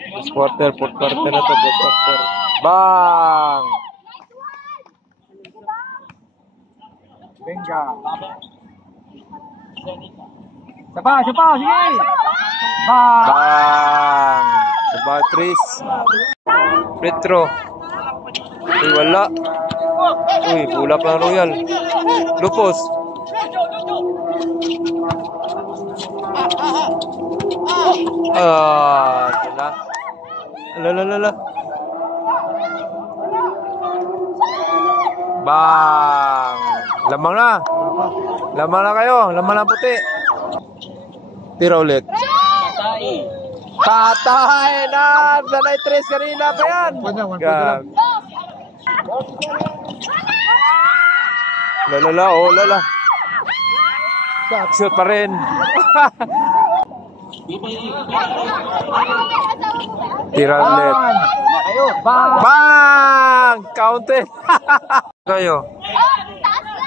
First quarter, fourth quarter na to, fourth quarter. Bang! Benga. Sapa, sige. Bang. Bang! Sabay, Tris. Petro. Uy, wala. Uy, bulap lang Royal. Lupos. Sila. Lala. Bang! Lamang na. Lamang na kayo. Lamang na puti. Tira ulit. Patay na! Sanay tres kanina pa yan. Lala. Shoot pa rin. Tira ulit. Bang! Counted. Kayo.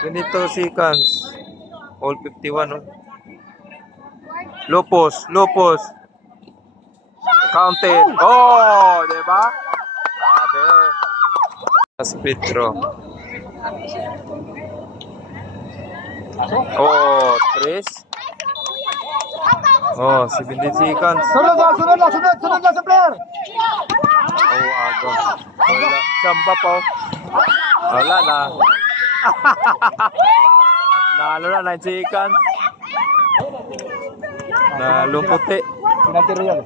22 seconds. All 51, no? Lupos. Counted. Oh, diba? Sabi. Mas Petro. Oh, Tris. Oh, 17 seconds. Sunod lang sa player. Oh, aga. Wala. Samba pa. Wala na. Nalo na 9 seconds. Nalumputi. Penalty Royal.